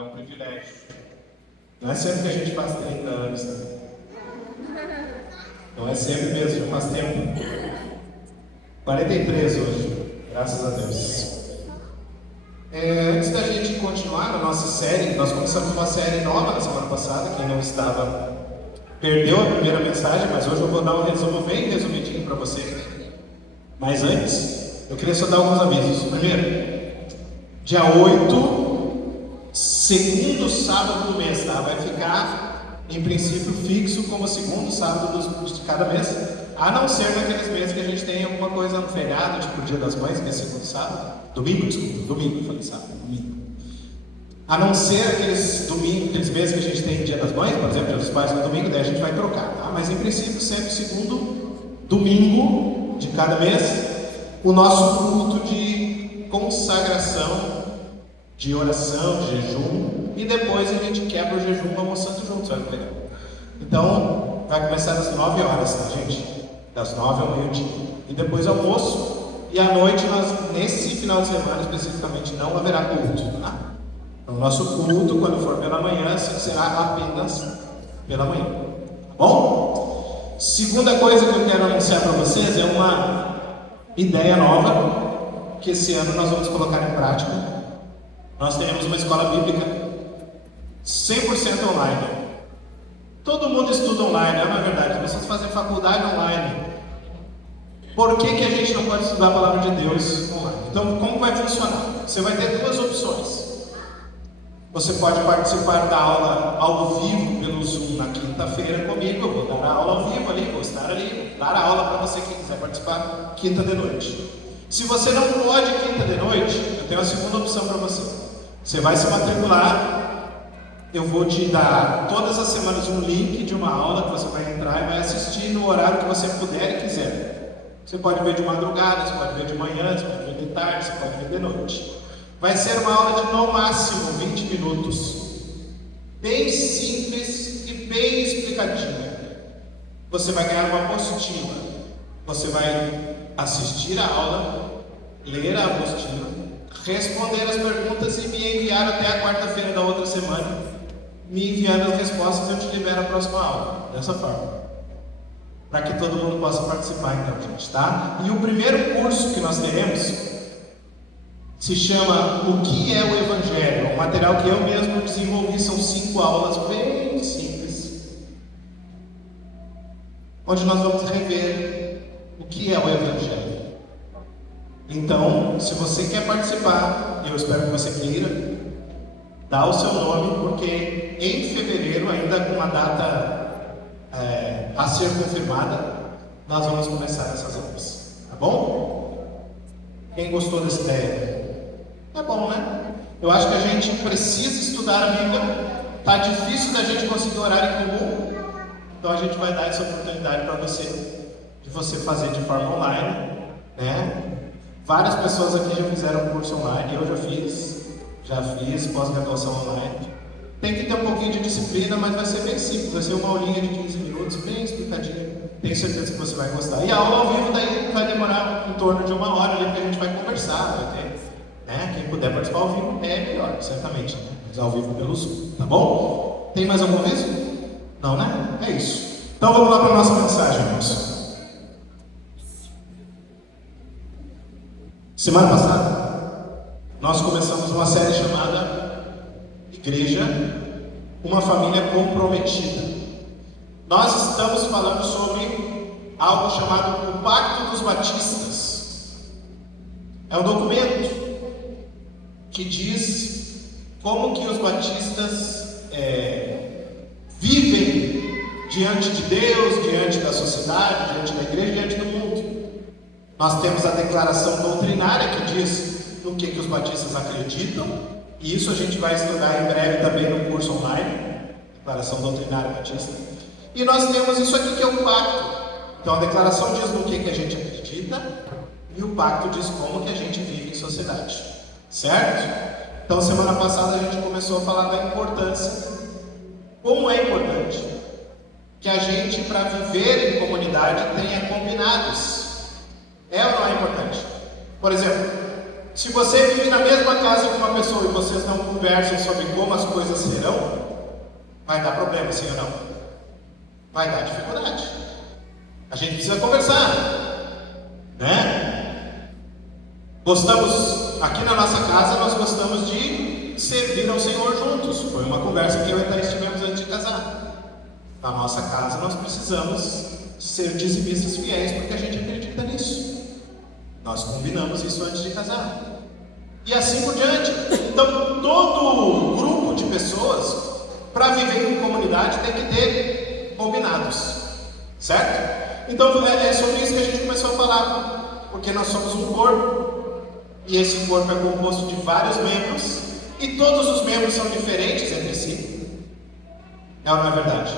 é um privilégio. Não é sempre que a gente faz 30 anos também. Não é sempre mesmo, já faz tempo. 43 hoje, graças a Deus. Antes da gente continuar na nossa série, nós começamos uma série nova na semana passada. Quem não estava perdeu a primeira mensagem, mas hoje eu vou dar um resumo bem resumidinho para você. Mas antes, eu queria só dar alguns avisos. Primeiro, dia 8, segundo sábado do mês, tá? Vai ficar, em princípio, fixo como segundo sábado de cada mês, a não ser naqueles meses que a gente tem alguma coisa no feriado, tipo o Dia das Mães, que é segundo sábado. Domingo, falei sábado, domingo. A não ser aqueles domingos, aqueles meses que a gente tem Dia das Mães, por exemplo, Dia dos Pais no domingo, daí a gente vai trocar, tá? Mas em princípio, sempre segundo domingo de cada mês, o nosso culto de consagração, de oração, de jejum, e depois a gente quebra o jejum almoçando juntos, olha que legal. Então, vai começar às 9 horas, tá, gente? Das 9 ao meio-dia. E depois almoço, e à noite, nesse final de semana especificamente, não haverá culto, tá? Então, o nosso culto, quando for pela manhã, será apenas pela manhã, tá bom? Segunda coisa que eu quero anunciar para vocês é uma ideia nova, que esse ano nós vamos colocar em prática. Nós temos uma escola bíblica 100% online. Todo mundo estuda online, não é verdade? Vocês fazem faculdade online. Por que a gente não pode estudar a palavra de Deus online? Então, como vai funcionar? Você vai ter duas opções. Você pode participar da aula ao vivo pelo Zoom na quinta-feira comigo. Eu vou dar a aula ao vivo ali, vou estar ali, dar a aula para você que quiser participar quinta de noite. Se você não pode quinta de noite, eu tenho a segunda opção para você. Você vai se matricular. Eu vou te dar todas as semanas um link de uma aula que você vai entrar e vai assistir no horário que você puder e quiser. Você pode ver de madrugada, você pode ver de manhã, você pode ver de tarde, você pode ver de noite. Vai ser uma aula de no máximo 20 minutos. Bem simples e bem explicadinha. Você vai ganhar uma apostila. Você vai assistir a aula, ler a apostila, responder as perguntas e me enviar até a quarta-feira da outra semana. Me enviando as respostas, eu te libero a próxima aula. Dessa forma. Para que todo mundo possa participar, então, gente, tá? E o primeiro curso que nós teremos se chama O que é o Evangelho? É um material que eu mesmo desenvolvi, são 5 aulas bem simples, onde nós vamos rever o que é o Evangelho. Então, se você quer participar, eu espero que você queira, dá o seu nome, porque em fevereiro, ainda com uma data a ser confirmada, nós vamos começar essas aulas, tá bom? Quem gostou dessa ideia? É bom, né? Eu acho que a gente precisa estudar a Bíblia, tá difícil da gente conseguir horário em comum, então a gente vai dar essa oportunidade para você, de você fazer de forma online, né? Várias pessoas aqui já fizeram curso online, eu já fiz pós-graduação online. Tem que ter um pouquinho de disciplina, mas vai ser bem simples, vai ser uma aulinha de 15 minutos, bem explicadinha. Tenho certeza que você vai gostar. E a aula ao vivo daí vai demorar em torno de 1 hora ali, porque a gente vai conversar, vai ter, né? Quem puder participar ao vivo é melhor, certamente, né? Mas ao vivo pelo Zoom, tá bom? Tem mais algum aviso? Não, né? É isso. Então vamos lá para a nossa mensagem, irmãos. Semana passada, nós começamos uma série chamada Igreja, uma família comprometida. Nós estamos falando sobre algo chamado o Pacto dos Batistas. É um documento que diz como que os batistas vivem diante de Deus, diante da sociedade, diante da igreja, diante do mundo. Nós temos a declaração doutrinária que diz no que os batistas acreditam. E isso a gente vai estudar em breve também no curso online, Declaração Doutrinária Batista. E nós temos isso aqui que é o pacto. Então a declaração diz no que a gente acredita e o pacto diz como que a gente vive em sociedade. Certo? Então semana passada a gente começou a falar da importância. Como é importante que a gente, para viver em comunidade, tenha combinados. É ou não é importante? Por exemplo, Se você vive na mesma casa que uma pessoa e vocês não conversam sobre como as coisas serão, vai dar problema, sim ou não? Vai dar dificuldade. A gente precisa conversar, né? Gostamos, aqui na nossa casa, nós gostamos de servir ao Senhor juntos. Foi uma conversa que eu e a Thaís tivemos antes de casar. Na nossa casa, nós precisamos ser dizimistas fiéis, porque a gente acredita nisso. Nós combinamos isso antes de casar. E assim por diante. Então, todo grupo de pessoas, para viver em comunidade, tem que ter combinados, certo? Então, é sobre isso que a gente começou a falar, porque nós somos um corpo, e esse corpo é composto de vários membros, e todos os membros são diferentes entre si. É ou não é verdade?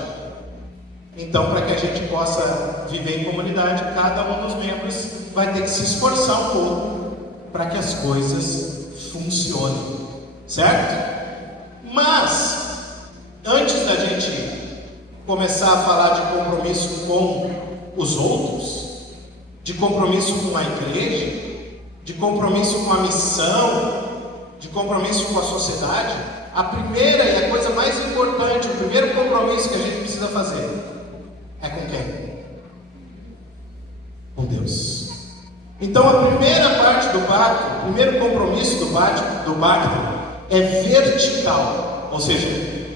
Então, para que a gente possa viver em comunidade, cada um dos membros vai ter que se esforçar um pouco para que as coisas funcionem, certo? Mas, antes da gente começar a falar de compromisso com os outros, de compromisso com a igreja, de compromisso com a missão, de compromisso com a sociedade, a primeira e a coisa mais importante, o primeiro compromisso que a gente precisa fazer é com quem? Com Deus. Então a primeira parte do pacto, o primeiro compromisso do pacto é vertical, ou seja,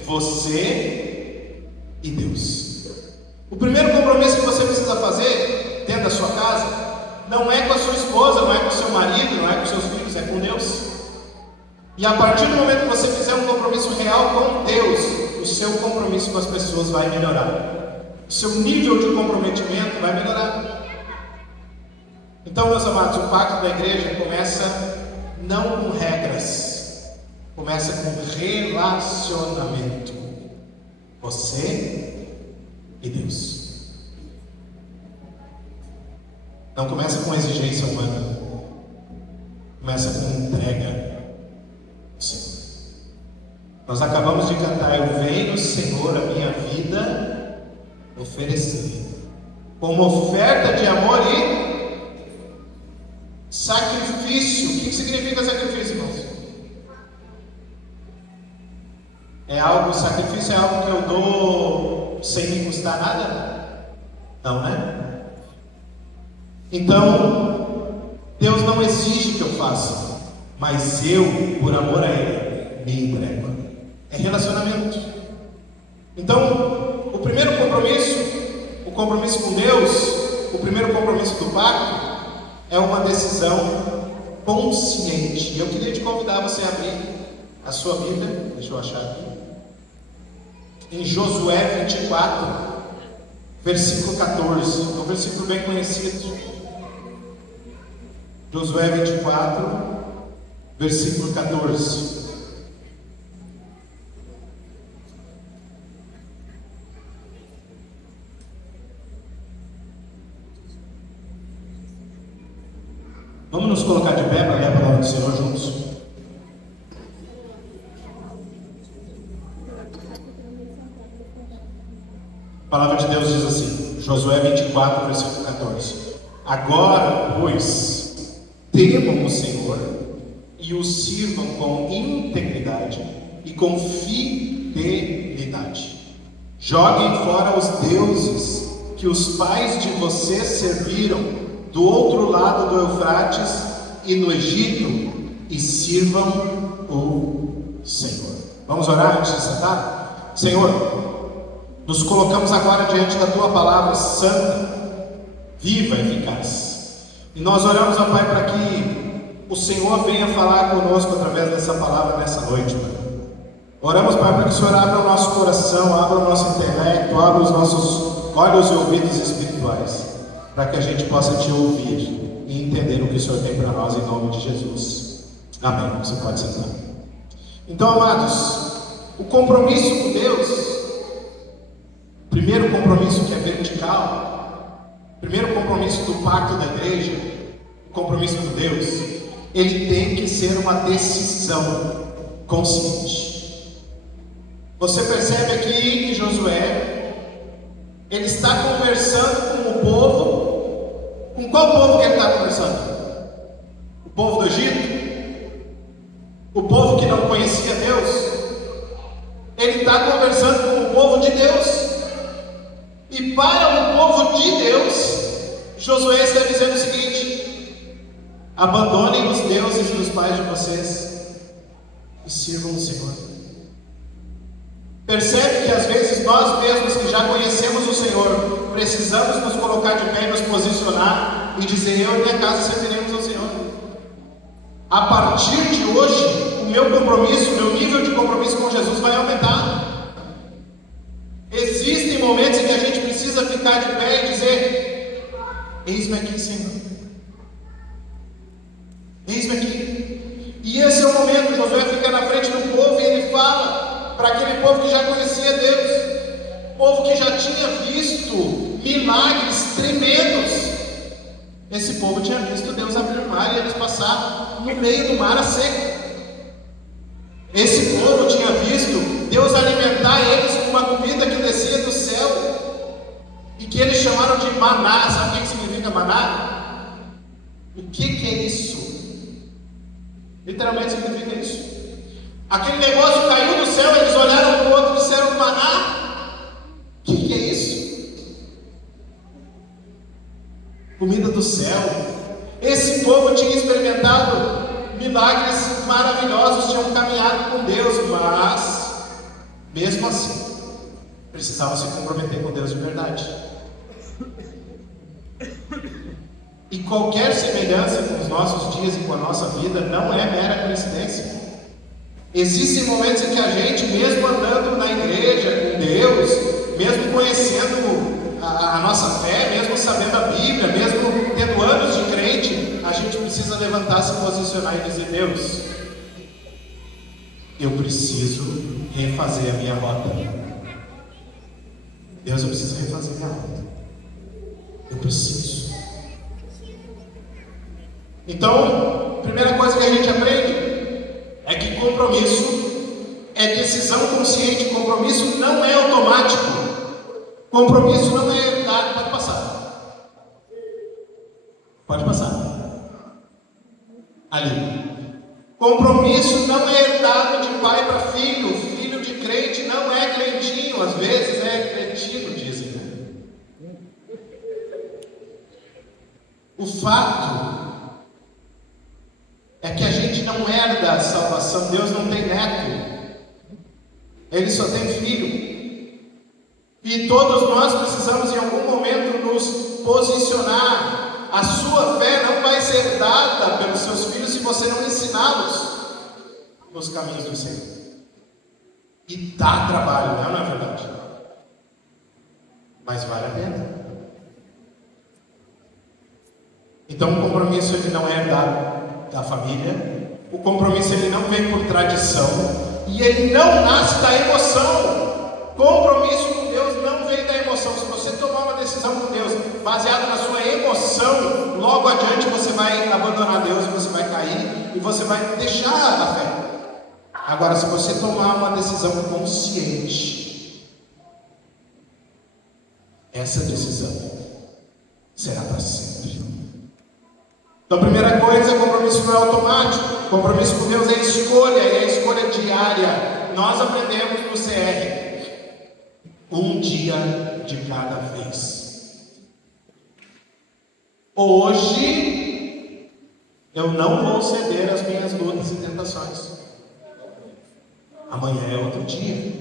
você e Deus. O primeiro compromisso que você precisa fazer dentro da sua casa não é com a sua esposa, não é com o seu marido, não é com os seus filhos, é com Deus. E a partir do momento que você fizer um compromisso real com Deus, o seu compromisso com as pessoas vai melhorar. O seu nível de comprometimento vai melhorar. Então, meus amados, o pacto da igreja começa não com regras, começa com relacionamento. Você e Deus. Não começa com exigência humana, começa com entrega. Sim. Nós acabamos de cantar: eu venho, Senhor, a minha vida oferecer como oferta de amor e sacrifício. O que significa sacrifício, irmãos? É algo, sacrifício é algo que eu dou sem me custar nada? Não, né? Então, Deus não exige que eu faça, mas eu, por amor a Ele, me entrego. É relacionamento. Então, o primeiro compromisso, o compromisso com Deus, o primeiro compromisso do pacto, é uma decisão consciente. E eu queria te convidar a você abrir a sua Bíblia, deixa eu achar aqui, em Josué 24, versículo 14, é um versículo bem conhecido. Josué 24, versículo 14. Vamos nos colocar de pé para ler a palavra do Senhor juntos. A palavra de Deus diz assim, Josué 24, versículo 14: agora, pois, temam o Senhor e o sirvam com integridade e com fidelidade. Joguem fora os deuses que os pais de vocês serviram do outro lado do Eufrates e no Egito, e sirvam o Senhor. Vamos orar antes de sentar? Senhor, nos colocamos agora diante da Tua palavra santa, viva e eficaz. E nós oramos, ó Pai, para que o Senhor venha falar conosco através dessa palavra nessa noite, Pai. Oramos, Pai, para que o Senhor abra o nosso coração, abra o nosso intelecto, abra os nossos olhos e ouvidos espirituais, para que a gente possa Te ouvir e entender o que o Senhor tem para nós, em nome de Jesus. Amém. Você pode sentar. Então, amados, o compromisso com Deus, o primeiro compromisso que é vertical, o primeiro compromisso do pacto da igreja, o compromisso com Deus, ele tem que ser uma decisão consciente. Você percebe aqui que Josué, ele está conversando com o povo. Com qual povo que ele está conversando? O povo do Egito? o povo que não conhecia Deus. Ele está conversando com o povo de Deus. E para o povo de Deus, Josué está dizendo o seguinte: abandonem os deuses dos pais de vocês e sirvam o Senhor. Percebe que às vezes nós mesmos que já conhecemos o Senhor, precisamos nos colocar de pé e nos posicionar e dizer: eu e minha casa serviremos ao Senhor. A partir de hoje, o meu compromisso, o meu nível de compromisso com Jesus vai aumentar. Existem momentos em que a gente precisa ficar de pé e dizer: eis-me aqui, Senhor. Eis-me aqui. E esse é o momento. Josué fica na frente do povo e ele fala para aquele povo que já conhecia Deus, povo que já tinha visto milagres tremendos. Esse povo tinha visto Deus abrir o mar e eles passar no meio do mar a seco. Esse povo tinha visto Deus alimentar eles com uma comida que descia do céu e que eles chamaram de maná. Sabe o que significa maná? O que é isso? Literalmente significa isso. Aquele negócio caiu do céu, eles olharam para o outro e disseram: maná? O que é isso? Comida do céu. Esse povo tinha experimentado milagres maravilhosos, tinham caminhado com Deus, mas mesmo assim precisavam se comprometer com Deus de verdade. E qualquer semelhança com os nossos dias e com a nossa vida não é mera coincidência. Existem momentos em que a gente, mesmo andando na igreja com Deus, mesmo conhecendo a nossa fé, mesmo sabendo a Bíblia, mesmo tendo anos de crente, a gente precisa levantar, se posicionar e dizer: Deus, eu preciso refazer a minha rota. Deus, eu preciso refazer a minha rota. Eu preciso. Então, a primeira coisa que a gente aprende é que compromisso é decisão consciente. Compromisso não é automático. Compromisso não é herdado. Pode passar. Pode passar. Ali. Compromisso não é herdado de pai para filho. Filho de crente não é crentinho. Às vezes é cretino, dizem. O fato é que a gente não herda a salvação. Deus não tem neto. Ele só tem filho. E todos nós precisamos em algum momento nos posicionar. A sua fé não vai ser dada pelos seus filhos se você não ensiná-los nos caminhos do Senhor. E dá trabalho, não é verdade? Mas vale a pena. Então o compromisso ele não é herdado da família. O compromisso ele não vem por tradição. E ele não nasce da emoção. Compromisso com Deus não vem da emoção. Se você tomar uma decisão com Deus baseada na sua emoção, logo adiante você vai abandonar Deus, você vai cair e você vai deixar a fé. Agora, se você tomar uma decisão consciente, essa decisão será para sempre. Então, a primeira coisa, compromisso não é automático. Compromisso com Deus é escolha, e é escolha diária. Nós aprendemos no CR. Um dia de cada vez. Hoje eu não vou ceder às minhas lutas e tentações. Amanhã é outro dia.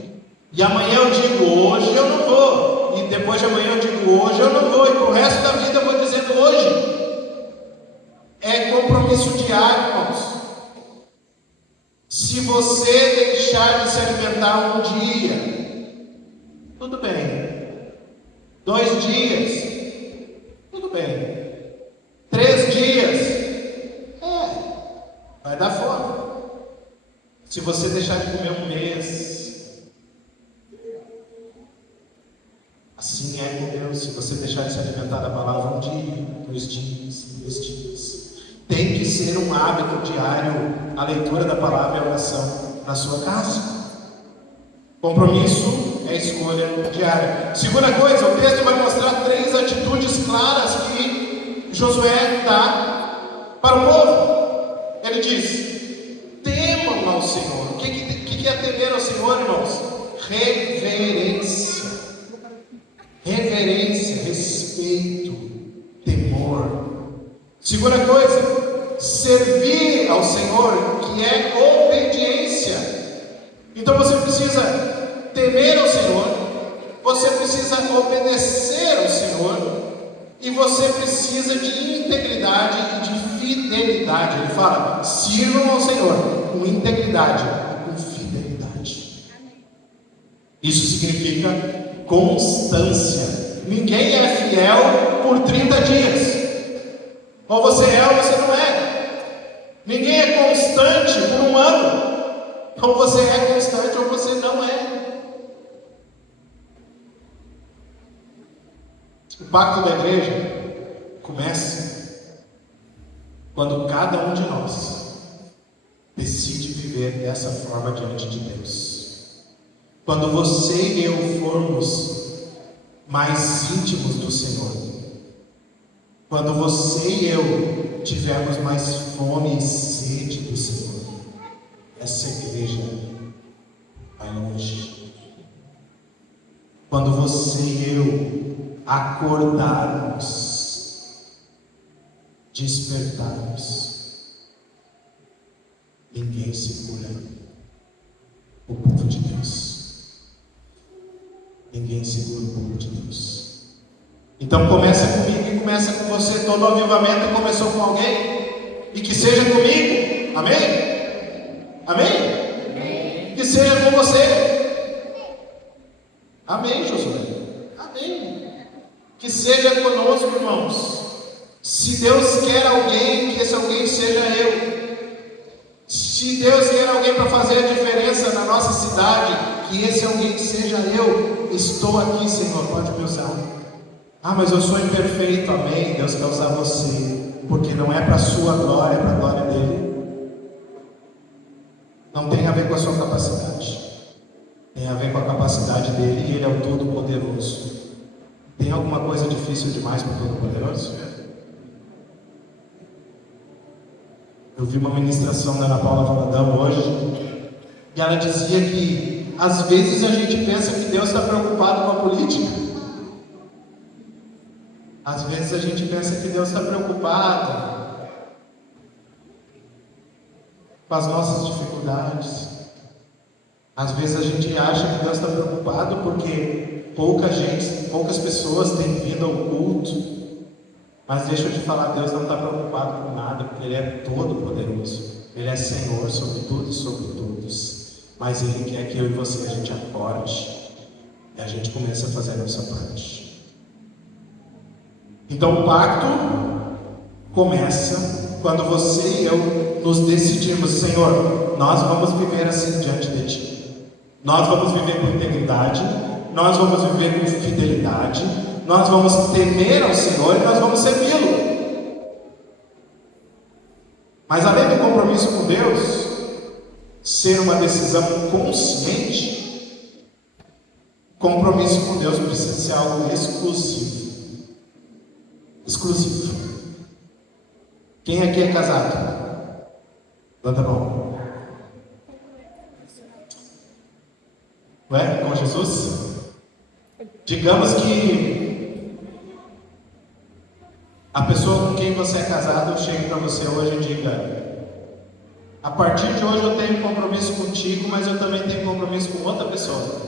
E amanhã eu digo: hoje eu não vou. E depois de amanhã eu digo: hoje eu não vou. E pro resto da vida eu vou dizendo: hoje. É compromisso diário, irmãos. Se você deixar de se alimentar um dia, tudo bem. 2 dias, tudo bem. 3 dias, vai dar fome. Se você deixar de comer um mês, assim é com Deus. Se você deixar de se alimentar da palavra um dia, 2 dias, 3 dias, tem que ser um hábito diário a leitura da palavra e a oração na sua casa. Compromisso é escolha diária. Segunda coisa, o texto vai mostrar 3 atitudes claras que Josué dá para o povo. Ele diz: temam temer ao Senhor, irmãos? Reverência. Reverência, respeito, temor. Segunda coisa, servir ao Senhor, que é obediência. Então você precisa temer ao Senhor, você precisa obedecer ao Senhor, e você precisa de integridade e de fidelidade. Ele fala: sirvam ao Senhor com integridade e com fidelidade. Isso significa constância. Ninguém é fiel por 30 dias. Ou você é ou você não é. Ninguém é constante por um ano. Ou você é constante ou você não é. O pacto da igreja começa quando cada um de nós decide viver dessa forma diante de Deus. Quando você e eu formos mais íntimos do Senhor. Quando você e eu tivermos mais fome e sede do Senhor. Essa igreja vai longe. Quando você e eu acordarmos, despertarmos, ninguém segura o povo de Deus. Ninguém segura o povo de Deus. Então começa comigo e começa com você. Todo o avivamento começou com alguém, e que seja comigo. Amém? Amém? Amém. Que seja com você. Amém, Josué? Amém. Que seja conosco, irmãos. Se Deus quer alguém, que esse alguém seja eu. Se Deus quer alguém para fazer a diferença na nossa cidade, que esse alguém seja eu. Estou aqui, Senhor, pode me usar. Ah, mas eu sou imperfeito. Amém. Deus quer usar você, porque não é para a sua glória, é para a glória dele. Não tem a ver com a sua capacidade, tem a ver com a capacidade dele, e ele é o Todo-Poderoso. Tem alguma coisa difícil demais para o Todo-Poderoso? Eu vi uma ministração da Ana Paula Valadão hoje, e ela dizia que às vezes a gente pensa que Deus está preocupado com a política. Às vezes a gente pensa que Deus está preocupado com as nossas dificuldades. Às vezes a gente acha que Deus está preocupado porque poucas pessoas têm vindo ao culto. Mas deixa eu te falar, Deus não está preocupado com nada, porque Ele é todo poderoso. Ele é Senhor sobre tudo e sobre todos. Mas Ele quer que eu e você a gente acorde e a gente comece a fazer a nossa parte. Então o pacto começa quando você e eu nos decidimos: Senhor, nós vamos viver assim diante de Ti. Nós vamos viver com integridade, nós vamos viver com fidelidade, nós vamos temer ao Senhor e nós vamos servi-lo. Mas além do compromisso com Deus ser uma decisão consciente, compromisso com Deus precisa ser algo exclusivo. Exclusivo. Quem aqui é casado? Levanta a mão. Ué, com Jesus? Digamos que a pessoa com quem você é casado chegue para você hoje e diga: a partir de hoje eu tenho compromisso contigo, mas eu também tenho compromisso com outra pessoa.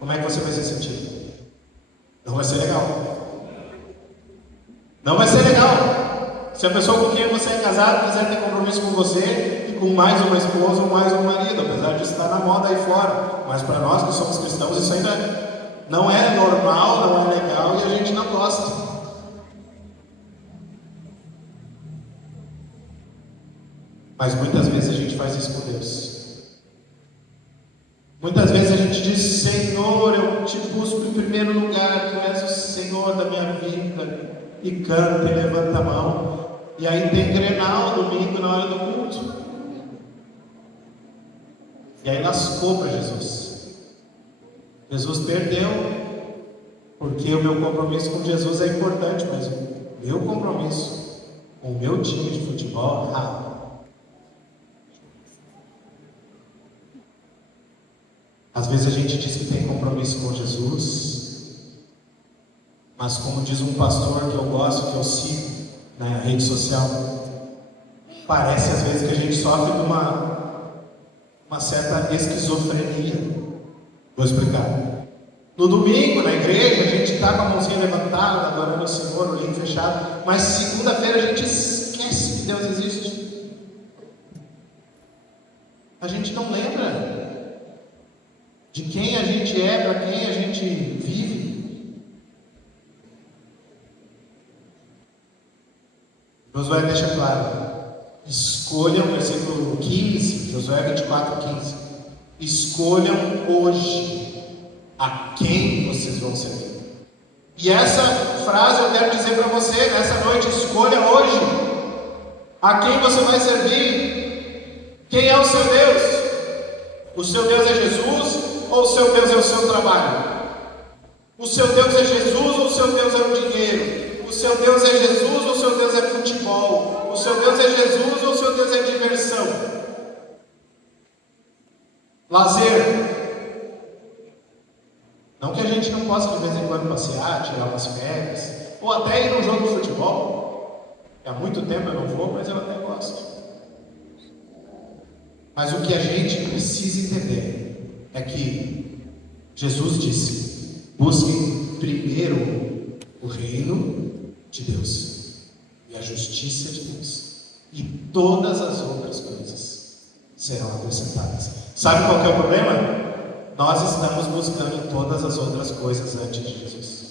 Como é que você vai se sentir? Não vai ser legal. Não vai ser legal. Se a pessoa com quem você é casado quiser ter compromisso com você e com mais uma esposa ou mais um marido, apesar de estar na moda aí fora, mas para nós que somos cristãos isso ainda não é normal, não é legal, e a gente não gosta. Mas muitas vezes a gente faz isso com Deus. Muitas vezes a gente diz: Senhor, eu te busco em primeiro lugar, Tu és o Senhor da minha vida, e canta e levanta a mão, e aí tem Grenal domingo na hora do culto, e aí lascou para Jesus. Jesus perdeu, porque o meu compromisso com Jesus é importante, mas o meu compromisso com o meu time de futebol, Às vezes a gente diz que tem compromisso com Jesus, mas como diz um pastor que eu gosto, que eu sigo na rede social, parece às vezes que a gente sofre de uma certa esquizofrenia. Vou explicar. No domingo, na igreja, a gente está com a mãozinha levantada, adorando o Senhor, o olhinho fechado, mas segunda-feira a gente esquece que Deus existe. A gente não lembra de quem a gente é, para quem a gente vive. Josué deixa claro: escolham, versículo 15, Josué 24:15, escolham hoje a quem vocês vão servir. E essa frase eu quero dizer para você nessa noite: escolha hoje a quem você vai servir. Quem é o seu Deus? O seu Deus é Jesus? Ou o seu Deus é o seu trabalho? O seu Deus é Jesus ou o seu Deus é o dinheiro? O seu Deus é Jesus ou o seu Deus é futebol? O seu Deus é Jesus ou o seu Deus é diversão? Lazer. Não que a gente não possa de vez em quando passear, tirar umas férias, ou até ir num jogo de futebol. Há muito tempo eu não vou, mas eu até gosto. Mas o que a gente precisa entender é que Jesus disse: busquem primeiro o reino de Deus e a justiça de Deus, e todas as outras coisas serão acrescentadas. Sabe qual que é o problema? Nós estamos buscando todas as outras coisas antes de Jesus.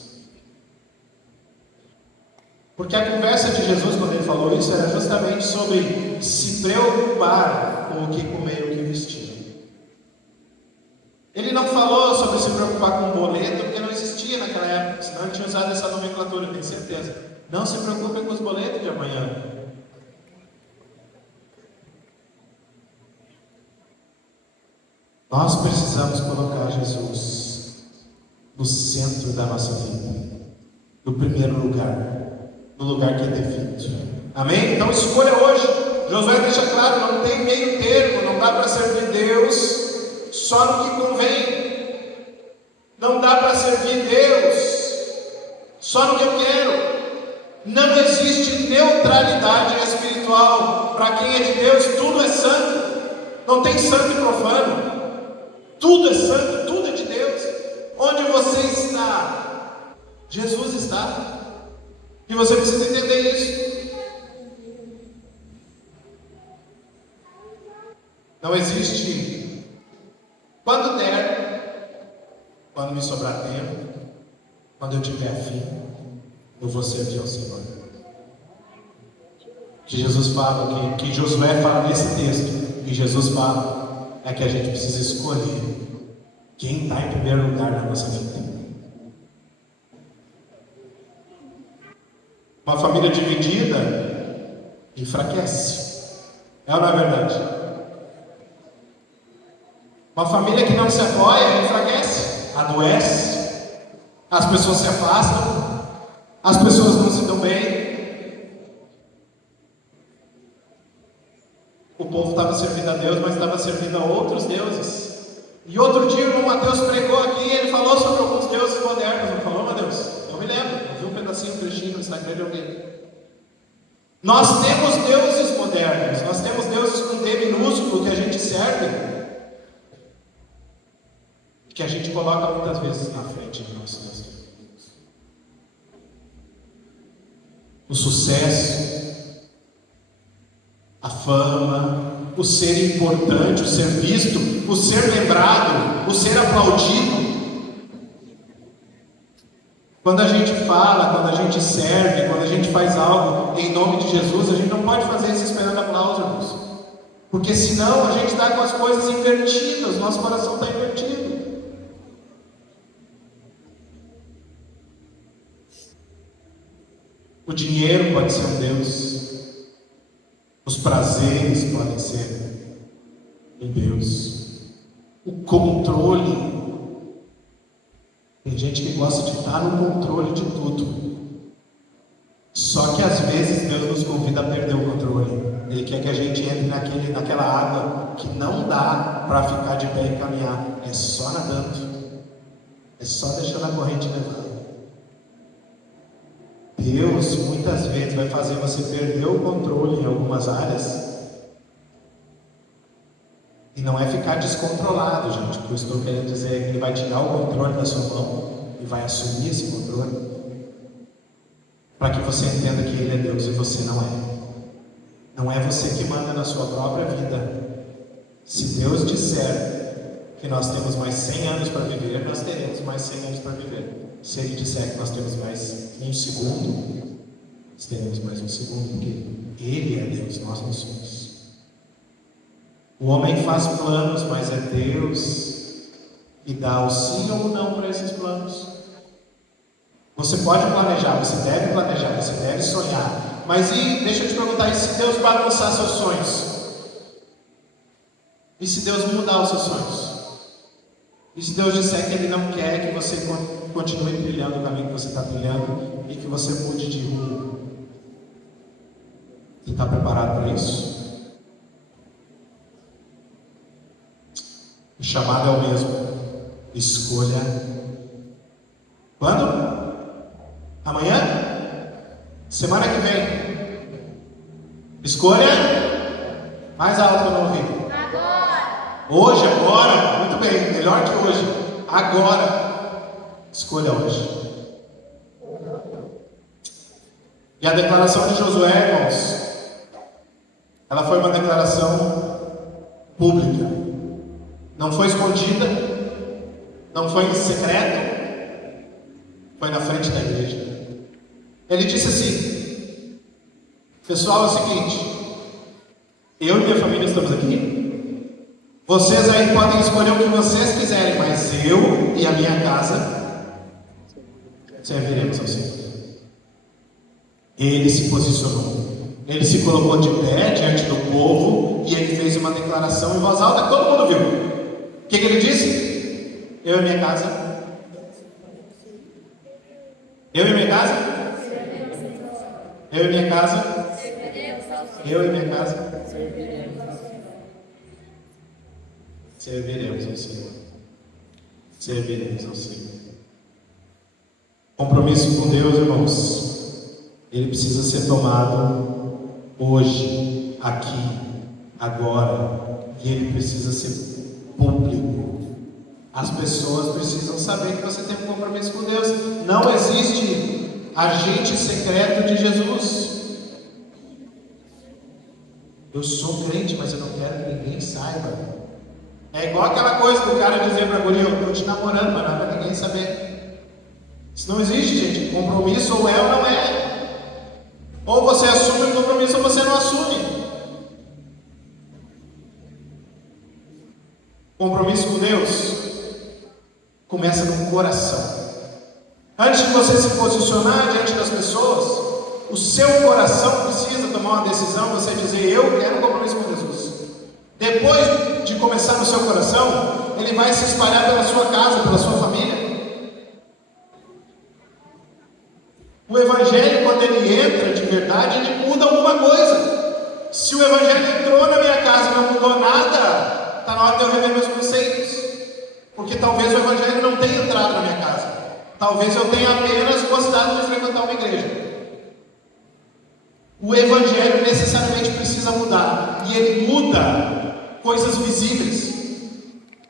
Porque a conversa de Jesus, quando ele falou isso, era justamente sobre se preocupar com o que comer e o que vestir. Ele não falou sobre se preocupar com o boleto, porque não existia naquela época, senão ele tinha usado essa nomenclatura, eu tenho certeza. Não se preocupe com os boletos de amanhã. Nós precisamos colocar Jesus no centro da nossa vida, no primeiro lugar, no lugar que é devido. Amém? Então escolha hoje. Josué deixa claro: não tem meio termo, não dá para servir Deus só no que convém. Não dá para servir Deus só no que eu quero. Não existe neutralidade espiritual. Para quem é de Deus, tudo é santo. Não tem santo e profano. Tudo é santo, tudo é de Deus. Onde você está, Jesus está. E você precisa entender isso. Não existe quando der, quando me sobrar tempo, quando eu tiver afim, eu vou servir ao Senhor. Que Jesus fala, que Josué fala nesse texto, que Jesus fala, é que a gente precisa escolher quem está em primeiro lugar na nossa vida. Uma família dividida enfraquece. É ou não é verdade? Uma família que não se apoia enfraquece, adoece, as pessoas se afastam, as pessoas não se dão bem. O povo estava servindo a Deus, mas estava servindo a outros deuses. E outro dia o irmão Mateus pregou aqui e ele falou sobre alguns deuses modernos. Não falou, Mateus? Eu me lembro, eu vi um pedacinho, um trechinho no Instagram de alguém. Nós temos deuses modernos, nós temos deuses com D minúsculo que a gente serve, que a gente coloca muitas vezes na frente do nosso Deus. O sucesso, a fama, o ser importante, o ser visto, o ser lembrado, o ser aplaudido. Quando a gente fala, quando a gente serve, quando a gente faz algo em nome de Jesus, a gente não pode fazer isso esperando aplausos, irmãos. Porque senão a gente está com as coisas invertidas, nosso coração está invertido. O dinheiro pode ser um Deus. Os prazeres podem ser um Deus. O controle. Tem gente que gosta de estar no controle de tudo. Só que às vezes Deus nos convida a perder o controle. Ele quer que a gente entre naquela água que não dá para ficar de pé e caminhar. É só nadando. É só deixando a corrente levar. Deus muitas vezes vai fazer você perder o controle em algumas áreas. E não é ficar descontrolado, gente. O que eu estou querendo dizer é que Ele vai tirar o controle da sua mão e vai assumir esse controle, para que você entenda que Ele é Deus e você não é. Não é você que manda na sua própria vida. Se Deus disser que nós temos mais 100 anos para viver, nós teremos mais 100 anos para viver. Se Ele disser que nós temos mais um segundo, nós teremos mais um segundo, porque Ele é Deus, nós não somos. O homem faz planos, mas é Deus que dá o sim ou o não para esses planos. Você pode planejar, você deve sonhar. Mas deixa eu te perguntar, e se Deus bagunçar seus sonhos? E se Deus mudar os seus sonhos? E se Deus disser que Ele não quer que você continue trilhando o caminho que você está trilhando e que você mude de rumo? Você está preparado para isso? O chamado é o mesmo. Escolha. Quando? Amanhã? Semana que vem? Escolha mais alto que eu não ouvi. Agora. Hoje, agora. Muito bem, melhor que hoje. Agora. Escolha hoje. E a declaração de Josué, irmãos, ela foi uma declaração pública. Não foi escondida, não foi em secreto, foi na frente da igreja. Ele disse assim: pessoal, é o seguinte, eu e minha família estamos aqui, vocês aí podem escolher o que vocês quiserem, mas eu e a minha casa serviremos ao Senhor. Ele se posicionou, ele se colocou de pé diante do povo e ele fez uma declaração em voz alta que todo mundo viu. O que ele disse? Eu e minha casa. Eu e minha casa. Eu e minha casa. Eu e minha casa. Serviremos ao Senhor. Serviremos ao Senhor. Compromisso com Deus, irmãos, ele precisa ser tomado hoje, aqui, agora, e ele precisa ser público. As pessoas precisam saber que você tem um compromisso com Deus. Não existe agente secreto de Jesus. Eu sou crente, mas eu não quero que ninguém saiba. É igual aquela coisa do cara dizer para a guria: eu estou te namorando, mas não é para ninguém saber. Isso não existe, gente. Compromisso ou é ou não é. Ou você assume o compromisso ou você não assume. Compromisso com Deus começa no coração. Antes de você se posicionar diante das pessoas, o seu coração precisa tomar uma decisão, você dizer: eu quero um compromisso com Jesus. Depois de começar no seu coração, ele vai se espalhar pela sua casa, pela sua família. O Evangelho, quando ele entra de verdade, ele muda alguma coisa. Se o Evangelho entrou na minha casa e não mudou nada, está na hora de eu rever meus conceitos. Porque talvez o Evangelho não tenha entrado na minha casa. Talvez eu tenha apenas gostado de frequentar uma igreja. O Evangelho necessariamente precisa mudar. E ele muda coisas visíveis.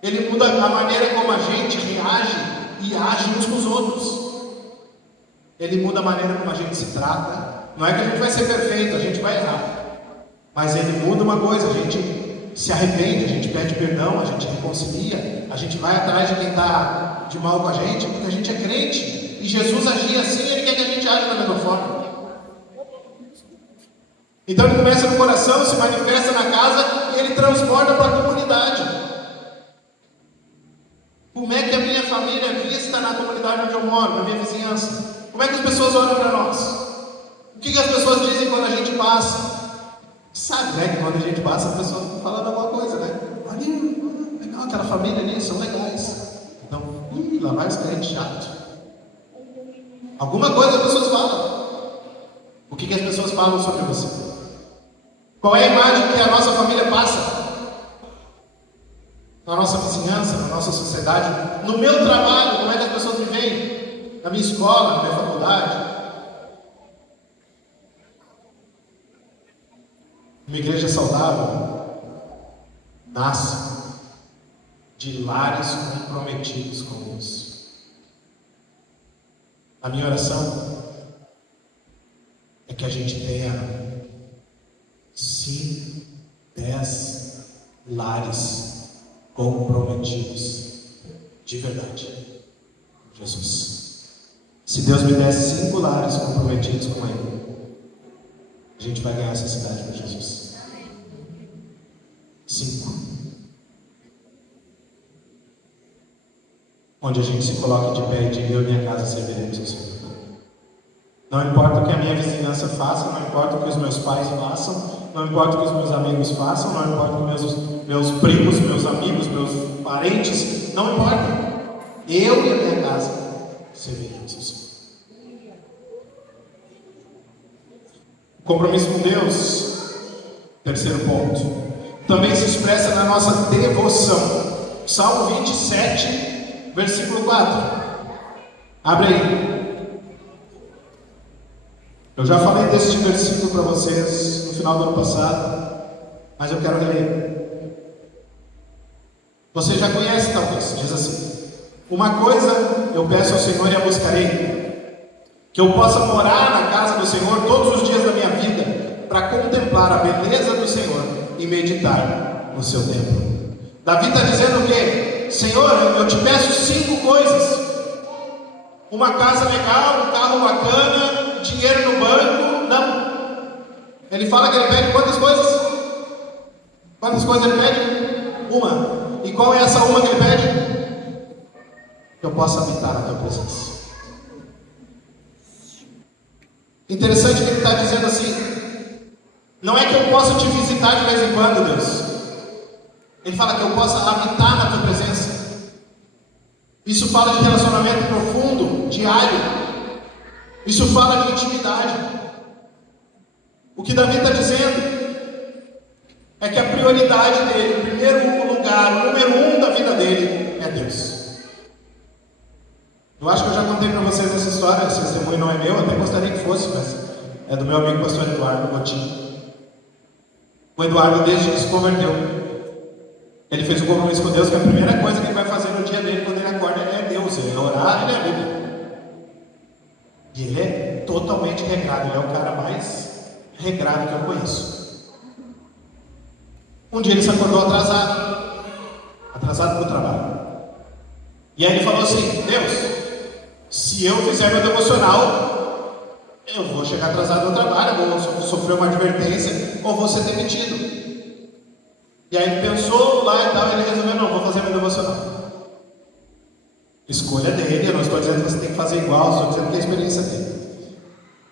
Ele muda a maneira como a gente reage e age uns com os outros. Ele muda a maneira como a gente se trata. Não é que a gente vai ser perfeito, a gente vai errar. Mas ele muda uma coisa, a gente se arrepende, a gente pede perdão, a gente reconcilia, a gente vai atrás de quem está de mal com a gente, porque a gente é crente. E Jesus agia assim, ele quer que a gente age da mesma forma. Então ele começa no coração, se manifesta na casa e ele transporta para a comunidade. Como é que a minha família é vista na comunidade onde eu moro, na minha vizinhança? Como é que as pessoas olham para nós? O que as pessoas dizem quando a gente passa? Sabe, né? Que quando a gente passa, as pessoas estão falando alguma coisa, né? Ali, legal, aquela família ali, são legais. Então, lá vai os crentes chatos. Alguma coisa as pessoas falam. O que as pessoas falam sobre você? Qual é a imagem que a nossa família passa? Na nossa vizinhança, na nossa sociedade, no meu trabalho, como é que as pessoas me veem? Na minha escola, na minha faculdade. Uma igreja saudável nasce de lares comprometidos com Deus. A minha oração é que a gente tenha 5, 10 lares comprometidos de verdade com Jesus. Se Deus me desse 5 lares comprometidos com Ele, a gente vai ganhar essa cidade para Jesus. 5. Onde a gente se coloque de pé e diga: eu e minha casa serviremos ao Senhor. Não importa o que a minha vizinhança faça, não importa o que os meus pais façam, não importa o que os meus amigos façam, não importa o que meus primos, meus amigos, meus parentes, não importa. Eu e a minha casa serviremos ao Senhor. Compromisso com Deus, terceiro ponto, também se expressa na nossa devoção. Salmo 27, versículo 4. Abre aí. Eu já falei deste versículo para vocês no final do ano passado, mas eu quero reler. Você já conhece talvez, diz assim: uma coisa eu peço ao Senhor e a buscarei, que eu possa morar na casa do Senhor todos os dias da minha vida, para contemplar a beleza do Senhor e meditar no seu templo. Davi está dizendo o quê? Senhor, eu te peço 5 coisas: uma casa legal, um carro bacana, dinheiro no banco. Não. Ele fala que ele pede quantas coisas? Quantas coisas ele pede? Uma. E qual é essa uma que ele pede? Que eu possa habitar na tua presença. Interessante que ele está dizendo assim: não é que eu possa te visitar de vez em quando, Deus. Ele fala que eu possa habitar na tua presença. Isso fala de relacionamento profundo, diário. Isso fala de intimidade. O que Davi está dizendo é que a prioridade dele, o primeiro lugar, o número 1 da vida dele é Deus. Eu acho que eu já contei para vocês essa história. Esse testemunho não é meu, até gostaria que fosse, mas é do meu amigo pastor Eduardo Gotinho. O Eduardo, desde que se converteu, ele fez um compromisso com Deus, que a primeira coisa que ele vai fazer no dia dele, quando ele acorda, é Deus. Ele é orar, ele é a Bíblia. E ele é totalmente regrado. Ele é o cara mais regrado que eu conheço. Um dia ele se acordou atrasado para o trabalho. E aí ele falou assim: Deus, se eu fizer meu devocional, eu vou chegar atrasado no trabalho, vou sofrer uma advertência, ou vou ser demitido. E aí ele pensou lá e tal, e ele resolveu: não, vou fazer meu devocional. Escolha dele, eu não estou dizendo que você tem que fazer igual, estou dizendo que é a experiência dele.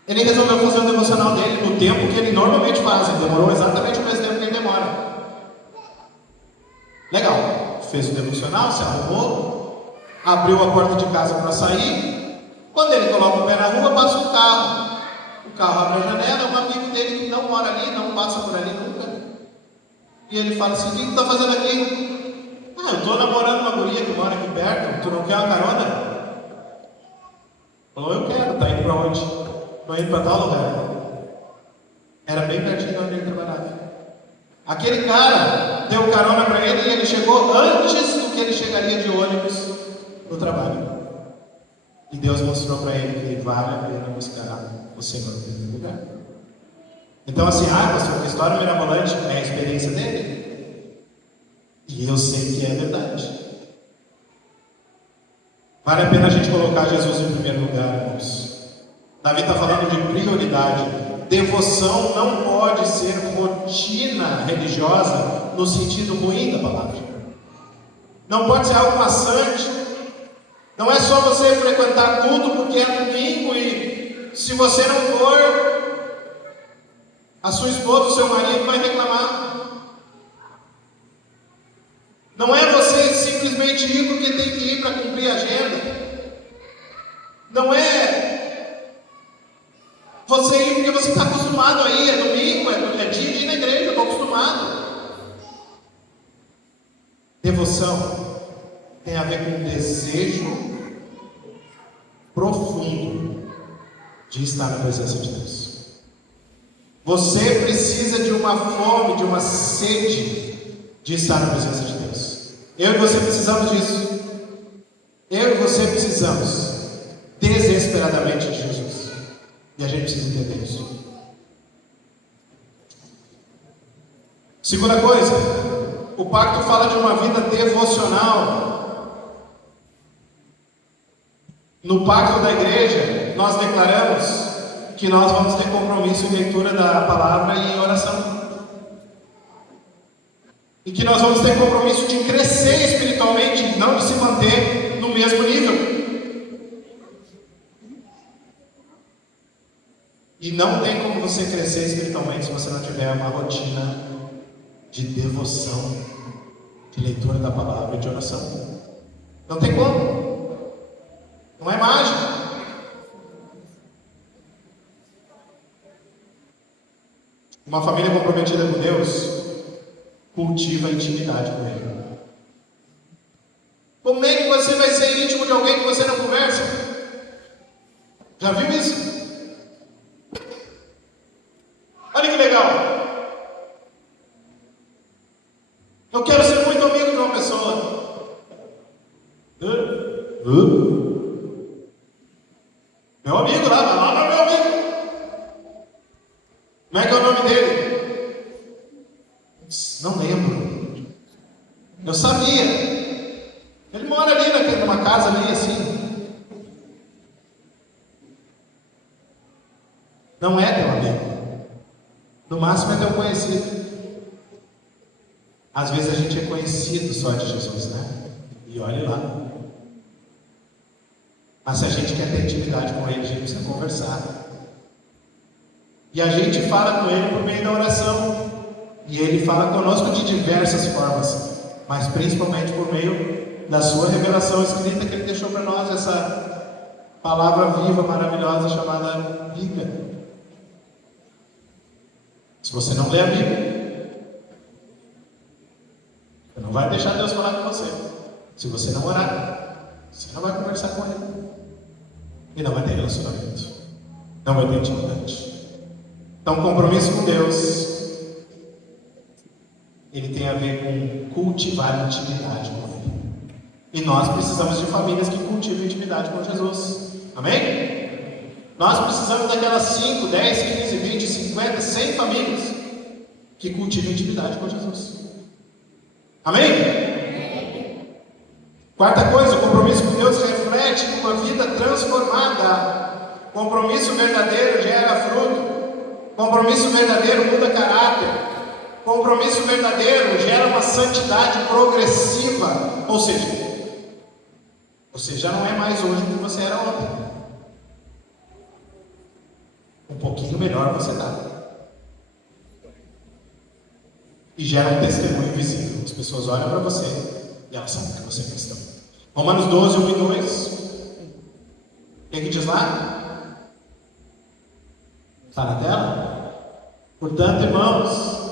Ele resolveu fazer o devocional dele no tempo que ele normalmente faz. Ele demorou exatamente o mesmo tempo que ele demora. Legal, fez o devocional, se arrumou, abriu a porta de casa para sair. Quando ele coloca o pé na rua, passa um carro. O carro abre a janela, um amigo dele que não mora ali, não passa por ali nunca. E ele fala assim: o que tu está fazendo aqui? Eu estou namorando uma guria que mora aqui perto, tu não quer uma carona? Falou: eu quero. Tá indo para onde? Estou indo para tal lugar. Era bem pertinho de onde ele trabalhava. Aquele cara deu carona para ele e ele chegou antes do que ele chegaria de ônibus no trabalho. E Deus mostrou para ele que vale a pena buscar o Senhor em primeiro lugar. Então assim, pastor, a história mirabolante é a experiência dele. E eu sei que é verdade. Vale a pena a gente colocar Jesus em primeiro lugar, irmãos. Davi está falando de prioridade. Devoção não pode ser rotina religiosa no sentido ruim da palavra. Não pode ser algo maçante. Não é só você frequentar culto porque é domingo e se você não for, a sua esposa, o seu marido vai reclamar. Não é você simplesmente ir porque tem que ir para cumprir a agenda. Não é você ir porque você está acostumado a ir, é domingo, é dia de ir na igreja. Devoção tem a ver com um desejo profundo de estar na presença de Deus. Você precisa de uma fome, de uma sede de estar na presença de Deus. Eu e você precisamos disso. Eu e você precisamos desesperadamente de Jesus. E a gente precisa entender isso. Segunda coisa, o pacto fala de uma vida devocional. No pacto da igreja, nós declaramos que nós vamos ter compromisso em leitura da palavra e em oração. E que nós vamos ter compromisso de crescer espiritualmente, não de se manter no mesmo nível. E não tem como você crescer espiritualmente se você não tiver uma rotina de devoção, de leitura da palavra e de oração. Não tem como. Não é mágica. Uma família comprometida com Deus cultiva a intimidade com Ele. Como é que você vai ser íntimo de alguém que você não conversa? Já viu isso? Olha que legal. Eu quero ser muito amigo de uma pessoa. Meu amigo lá não é meu amigo. Como é que é o nome dele? Não lembro. Eu sabia. Ele mora ali numa casa ali assim. Não é teu amigo. No máximo é teu conhecido. Às vezes a gente é conhecido só de Jesus, né? E olhe lá. Mas se a gente quer ter intimidade com Ele, a gente precisa conversar. E a gente fala com Ele por meio da oração. E Ele fala conosco de diversas formas, mas principalmente por meio da sua revelação escrita que Ele deixou para nós, essa palavra viva, maravilhosa, chamada Bíblia. Se você não lê a Bíblia, você não vai deixar Deus falar com você. Se você não orar, você não vai conversar com Ele. E não vai ter relacionamento. Não vai ter intimidade. Então, compromisso com Deus, ele tem a ver com cultivar intimidade com Ele. E nós precisamos de famílias que cultivam intimidade com Jesus. Amém? Nós precisamos daquelas 5, 10, 15, 20, 50, 100 famílias que cultivam intimidade com Jesus. Amém? Quarta coisa, o compromisso com Deus reflete uma vida transformada. Compromisso verdadeiro gera fruto. Compromisso verdadeiro muda caráter. Compromisso verdadeiro gera uma santidade progressiva. Ou seja, você já não é mais hoje do que você era ontem. Um pouquinho melhor você está. E gera um testemunho visível. As pessoas olham para você e elas sabem que você é cristão. Romanos 12, 1 e 2. O que diz lá? Está na tela? Portanto, irmãos,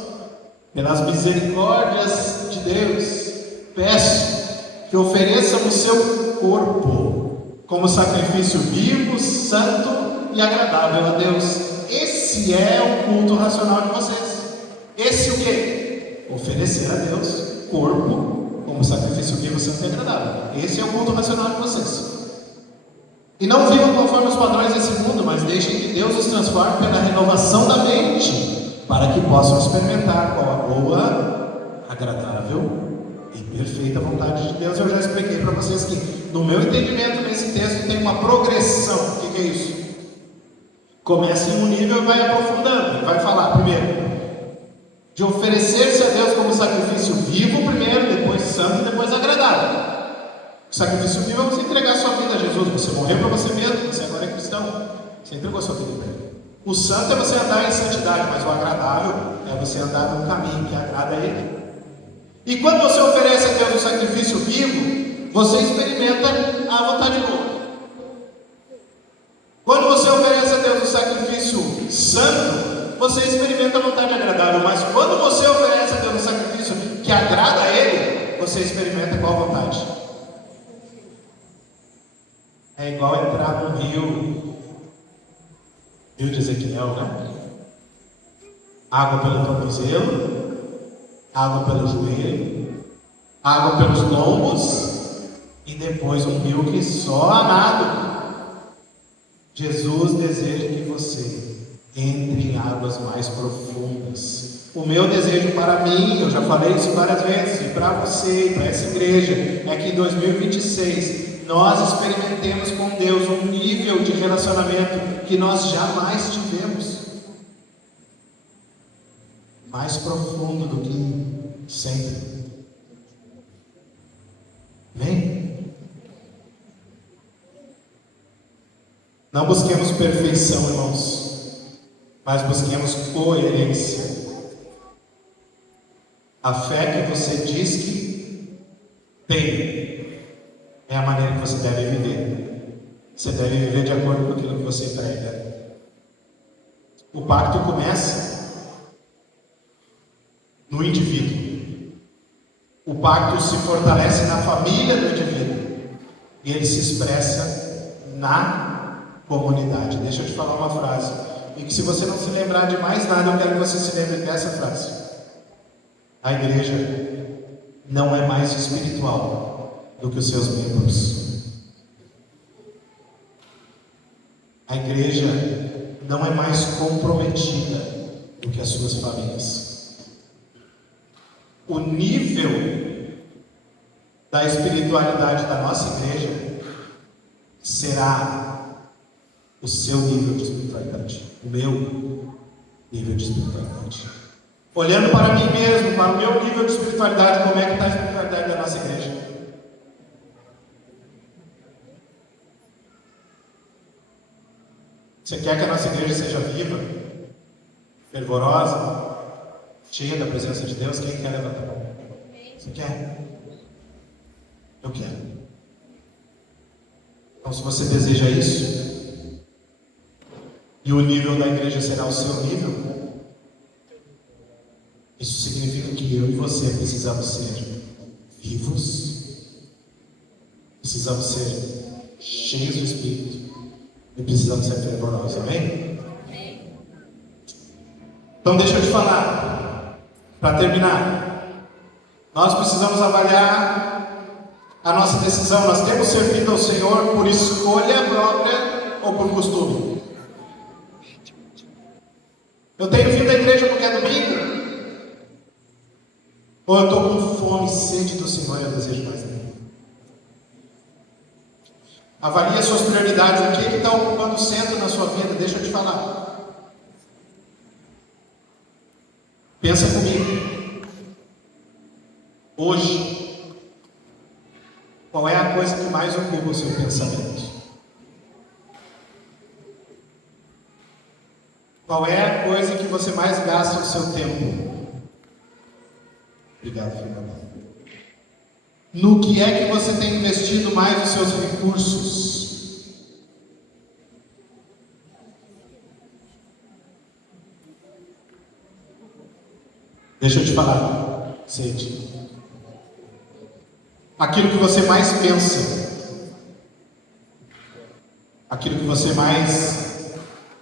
pelas misericórdias de Deus, peço que ofereçam o seu corpo como sacrifício vivo, santo e agradável a Deus. Esse é o culto racional de vocês. Esse o quê? Oferecer a Deus corpo como sacrifício vivo, santo e agradável. Esse é o culto racional de vocês. E não vivam conforme os padrões desse mundo, mas deixem que Deus os transforme pela renovação da mente, para que possam experimentar qual a boa, agradável e perfeita vontade de Deus. Eu já expliquei para vocês que, no meu entendimento, nesse texto tem uma progressão. O que é isso? Começa em um nível e vai aprofundando. E vai falar, primeiro, de oferecer-se a Deus como sacrifício vivo, primeiro, depois santo e depois agradável. O sacrifício vivo é você entregar sua vida a Jesus. Você morreu para você mesmo, você agora é cristão. Você entregou sua vida para Ele. O santo é você andar em santidade, mas o agradável é você andar no caminho que agrada a Ele. E quando você oferece a Deus o sacrifício vivo, você experimenta a vontade boa. Quando você oferece a Deus o sacrifício santo, você experimenta a vontade agradável. Mas quando você oferece a Deus o sacrifício que agrada a Ele, você experimenta qual vontade? É igual entrar num rio de Ezequiel, né? Água pelo tornozelo, água pelo joelho, água pelos lombos e depois um rio que só a nado. Jesus deseja que você entre em águas mais profundas. O meu desejo para mim, eu já falei isso várias vezes, e para você, e para essa igreja, é que em 2026 nós experimentemos com Deus um nível de relacionamento que nós jamais tivemos. Mais profundo do que sempre. Amém? Não busquemos perfeição, irmãos, mas busquemos coerência. A fé que você diz que tem é a maneira que você deve viver. Você deve viver de acordo com aquilo que você prega. O pacto começa no indivíduo. O pacto se fortalece na família do indivíduo e ele se expressa na comunidade. Deixa eu te falar uma frase, e que se você não se lembrar de mais nada, eu quero que você se lembre dessa frase. A igreja não é mais espiritual do que os seus membros. A igreja não é mais comprometida do que as suas famílias. O nível da espiritualidade da nossa igreja será o seu nível de espiritualidade, o meu nível de espiritualidade. Olhando para mim mesmo, para o meu nível de espiritualidade, como é que está a espiritualidade da nossa igreja? Você quer que a nossa igreja seja viva, fervorosa, cheia da presença de Deus? Quem quer levantar a mão? Você quer? Eu quero. Então, se você deseja isso, e o nível da igreja será o seu nível, isso significa que eu e você precisamos ser vivos, precisamos ser cheios do Espírito e precisamos ser fervorosos, amém? Então deixa eu te falar, para terminar, nós precisamos avaliar a nossa decisão. Nós temos servido ao Senhor por escolha própria ou por costume? Eu tenho vindo à igreja porque é domingo? Ou eu estou com fome e sede do Senhor e eu desejo mais dele? Avalie as suas prioridades. O que está ocupando o centro na sua vida? Deixa eu te falar. Pensa comigo. Hoje, qual é a coisa que mais ocupa o seu pensamento? Qual é a coisa que você mais gasta o seu tempo? Obrigado, filho. No que é que você tem investido mais os seus recursos? Deixa eu te falar, sede. Aquilo que você mais pensa, aquilo que você mais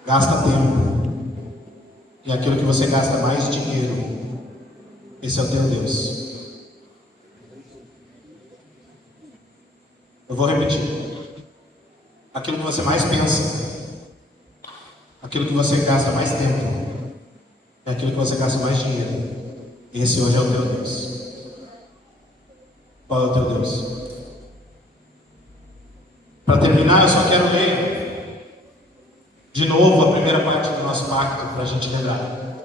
gasta tempo, e aquilo que você gasta mais dinheiro, esse é o teu Deus. Eu vou repetir. Aquilo que você mais pensa, aquilo que você gasta mais tempo, é aquilo que você gasta mais dinheiro. Esse hoje é o teu Deus. Qual é o teu Deus? Para terminar, eu só quero ler de novo a primeira parte do nosso pacto para a gente lembrar.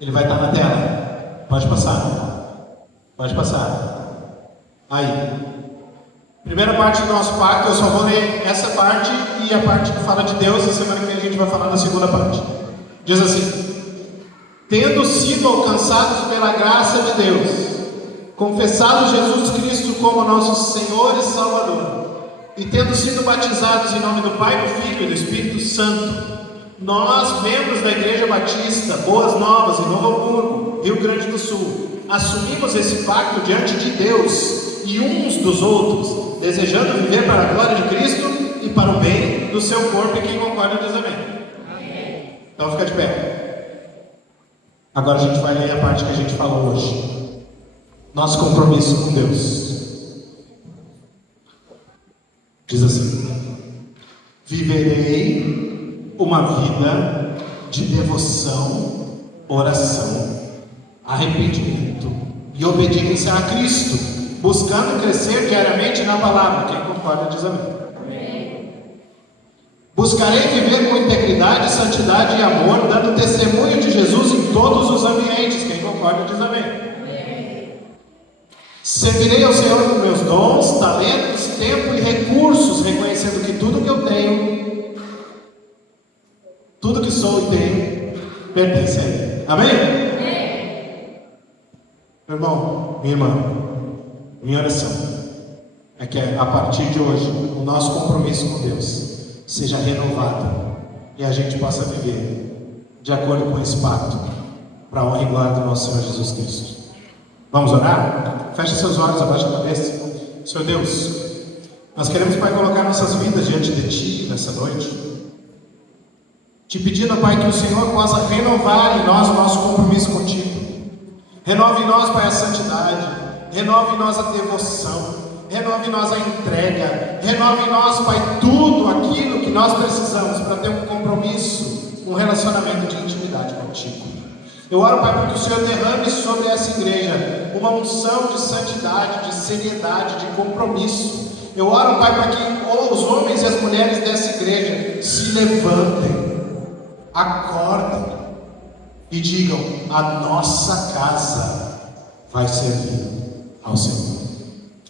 Ele vai estar na tela. Pode passar. Pode passar. Aí. Primeira parte do nosso pacto, eu só vou ler essa parte e a parte que fala de Deus, e semana que vem a gente vai falar da segunda parte. Diz assim: tendo sido alcançados pela graça de Deus, confessado Jesus Cristo como nosso Senhor e Salvador, e tendo sido batizados em nome do Pai, do Filho e do Espírito Santo, Nós, membros da Igreja Batista, Boas Novas, em Novo Hamburgo, Rio Grande do Sul, assumimos esse pacto diante de Deus e uns dos outros, desejando viver para a glória de Cristo e para o bem do seu corpo, e quem concorda diz amém. Amém. Então fica de pé. Agora a gente vai ler a parte que a gente falou hoje. Nosso compromisso com Deus. Diz assim: viverei uma vida de devoção, oração, arrependimento e obediência a Cristo, buscando crescer diariamente na palavra. Quem concorda diz amém. Buscarei viver com integridade, santidade e amor, dando testemunho de Jesus em todos os ambientes. Quem concorda diz amém. Servirei ao Senhor com meus dons, talentos, tempo e recursos, reconhecendo que tudo que eu tenho, tudo que sou e tenho, pertence a Ele. Amém? Meu irmão, minha irmã, minha oração é que a partir de hoje o nosso compromisso com Deus seja renovado e a gente possa viver de acordo com esse pacto, para a honra e glória do nosso Senhor Jesus Cristo. Vamos orar? Feche seus olhos, abaixa a cabeça. Senhor Deus, nós queremos, Pai, colocar nossas vidas diante de Ti nessa noite, te pedindo, Pai, que o Senhor possa renovar em nós o nosso compromisso contigo. Renove em nós, Pai, a santidade, renove em nós a devoção, renove em nós a entrega, renove em nós, Pai, tudo aquilo que nós precisamos para ter um compromisso, um relacionamento de intimidade contigo. Eu oro, Pai, para que o Senhor derrame sobre essa igreja uma unção de santidade, de seriedade, de compromisso. Eu oro, Pai, para que os homens e as mulheres dessa igreja se levantem, acordem e digam: a nossa casa vai servir ao Senhor.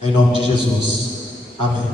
Em nome de Jesus. Amém.